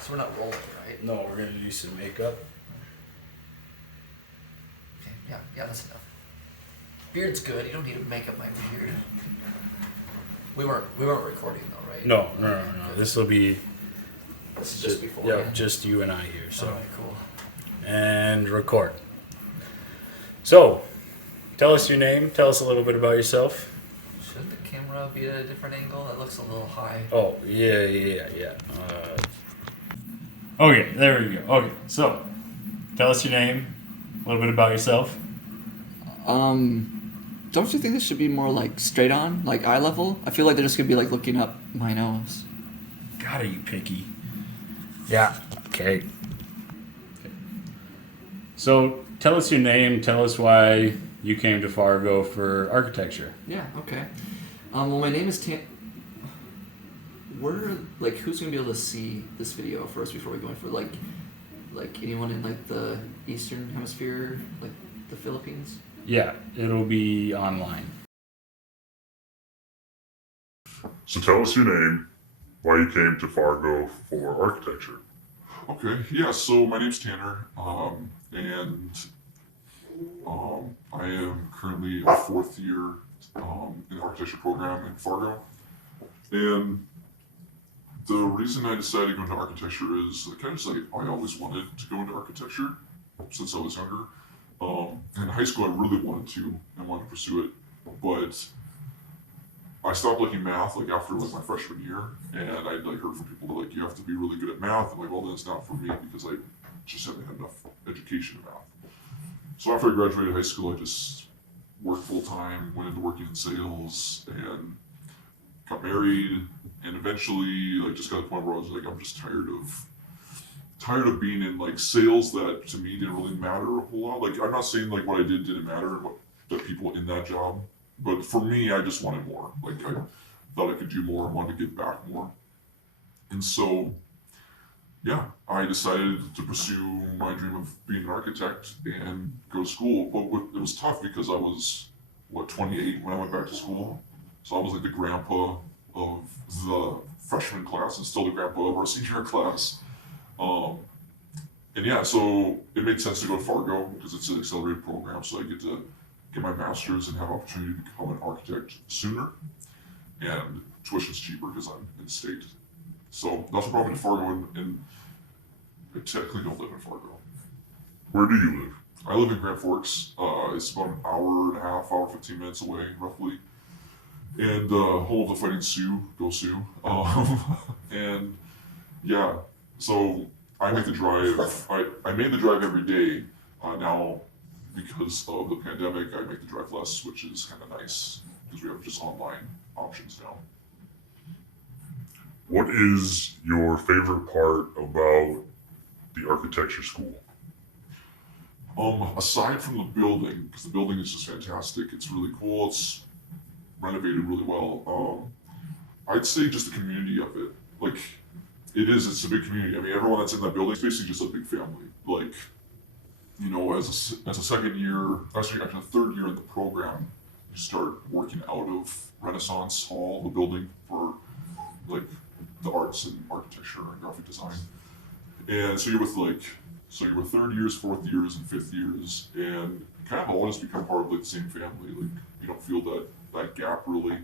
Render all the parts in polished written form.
So we're not rolling, right? No, we're gonna do some makeup. Okay, yeah, that's enough. Beard's good. You don't need to make up my beard. We weren't recording though, right? No. This will be This is just before. yeah, just you and I here. So Alright, cool. and record. So, tell us your name. Tell us a little bit about yourself. Shouldn't the camera be at a different angle? That looks a little high. Oh yeah. Okay, there we go. Okay, so tell us your name, a little bit about yourself. Don't you think this should be more like straight on, like eye level? I feel like they're just gonna be like looking up my nose. God, are you picky? Yeah. Okay. So tell us your name. Tell us why you came to Fargo for architecture. Yeah. Okay. Well, my name is who's gonna be able to see this video first before we go in for like anyone in like the Eastern Hemisphere, like the Philippines? Yeah, it'll be online. So tell us your name, why you came to Fargo for architecture. Okay, yeah, so my name's Tanner, and I am currently a fourth year in the architecture program in Fargo. And the reason I decided to go into architecture is kind of just like I always wanted to go into architecture since I was younger. In high school, I really wanted to pursue it, but I stopped liking math like after like my freshman year, and I like heard from people that like you have to be really good at math. I'm like, well, then it's not for me because I just haven't had enough education in math. So after I graduated high school, I just worked full time, went into working in sales, and got married, and eventually like just got to the point where I was like, I'm just tired of being in like sales that to me didn't really matter a whole lot. Like I'm not saying like what I did didn't matter and what the people in that job, but for me I just wanted more. Like I thought I could do more, I wanted to give back more. And so yeah, I decided to pursue my dream of being an architect and go to school. But it was tough because I was 28 when I went back to school. So I was like the grandpa of the freshman class and still the grandpa of our senior class. And yeah, so it made sense to go to Fargo because it's an accelerated program, so I get to get my master's and have opportunity to become an architect sooner. And tuition's cheaper because I'm in state. So that's what brought me to Fargo, and I technically don't live in Fargo. Where do you live? I live in Grand Forks. It's about an hour and a half, hour 15 minutes away, roughly. And home of the Fighting Sioux, go Sioux. And yeah, so I make the drive. I made the drive every day. Now, because of the pandemic, I make the drive less, which is kind of nice because we have just online options now. What is your favorite part about the architecture school? Aside from the building, because the building is just fantastic. It's really cool. It's renovated really well. I'd say just the community of it. Like, it's a big community. I mean, everyone that's in that building is basically just a big family. Like, you know, as a second year, actually a third year in the program, you start working out of Renaissance Hall, the building for like the arts and architecture and graphic design. And so you're with third years, fourth years, and fifth years, and kind of all just become part of like the same family. Like you don't feel that gap really,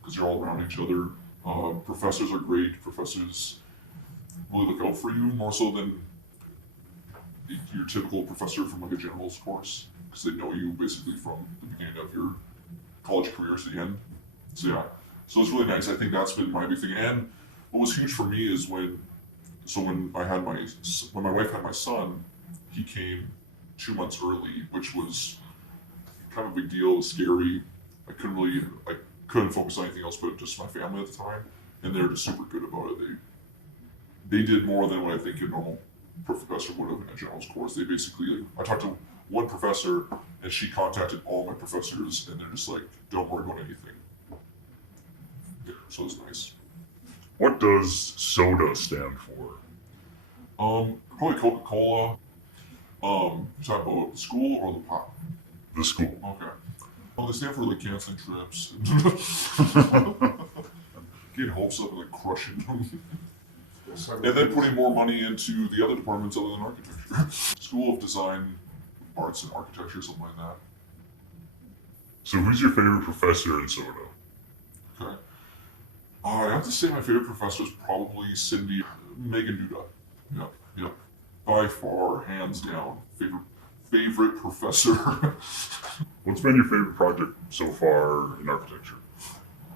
because you're all around each other. Professors are great. Professors really look out for you more so than your typical professor from like a general's course, because they know you basically from the beginning of your college career to the end. So yeah, so it's really nice. I think that's been my big thing. And what was huge for me is when my wife had my son, he came 2 months early, which was kind of a big deal. It was scary. I couldn't focus on anything else but just my family at the time, and they're just super good about it. They did more than what I think a normal professor would have in a general's course. They basically, I talked to one professor, and she contacted all my professors, and they're just like, don't worry about anything. Yeah, so it's nice. What does SODA stand for? Probably Coca-Cola. You talking about the school or the pop? The school. Okay. Well, they stand for like canceling trips, getting hopes up and like crushing them. And then putting more money into the other departments other than architecture. School of Design, Arts and Architecture, something like that. So who's your favorite professor in Soda? Okay. I have to say my favorite professor is probably Megan Duda. Yep. By far, hands down, favorite professor. What's been your favorite project so far in architecture?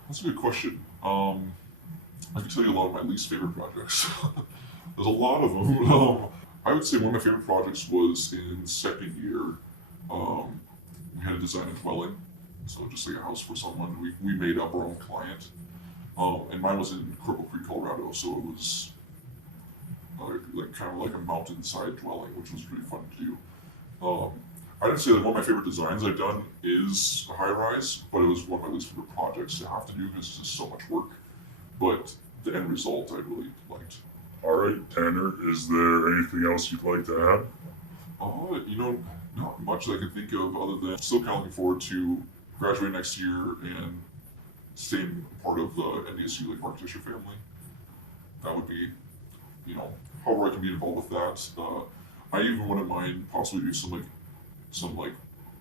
That's a good question. I can tell you a lot of my least favorite projects. There's a lot of them. I would say one of my favorite projects was in second year. We had to design a dwelling, so just like a house for someone. We made up our own client, and mine was in Cripple Creek, Colorado. So it was like kind of like a mountainside dwelling, which was really fun to do. I'd say that one of my favorite designs I've done is a high rise, but it was one of my least favorite projects to have to do because it's just so much work. But the end result I really liked. All right, Tanner, is there anything else you'd like to add? Not much that I can think of other than still kind of looking forward to graduating next year and staying part of the NDSU like architecture family. That would be, however I can be involved with that. I even wouldn't mind possibly doing some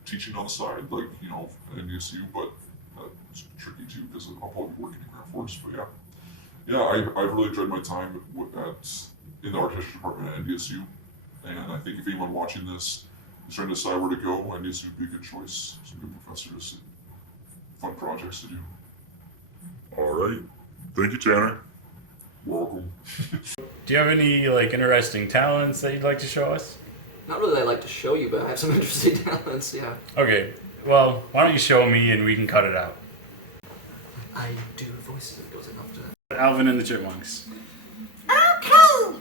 teaching on the side, at NDSU, but that's tricky too because I'll probably be working in Grand Forks. But I've really enjoyed my time in the architecture department at NDSU, and I think if anyone watching this is trying to decide where to go, NDSU would be a good choice. Some good professors and fun projects to do. All right. Thank you, Tanner. Welcome. Do you have any interesting talents that you'd like to show us? Not really that I like to show you, but I have some interesting talents, yeah. Okay, well, why don't you show me and we can cut it out. I do voices that goes enough to that. Alvin and the Chipmunks. Okay!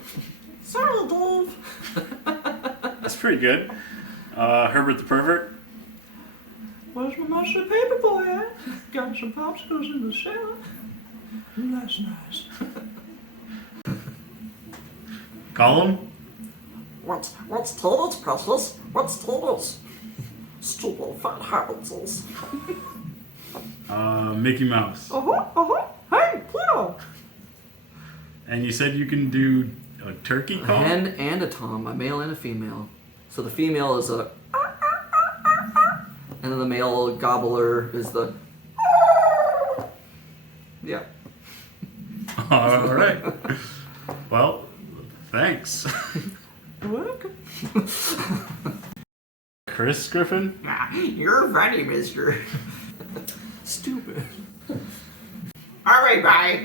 Sorry, Dave. That's pretty good. Herbert the Pervert. Where's my monster paper boy at? Got some popsicles in the cellar. That's nice. Gollum. What's Tito's, precious? What's Tito's? Stupid fat houses. Mickey Mouse. Hey, Pluto! And you said you can do a turkey A call? hen and a tom, a male and a female. So the female is a and then the male gobbler is the yeah. All right. Well, thanks. You're welcome. Chris Griffin? You're funny, mister. Stupid. Alright, bye.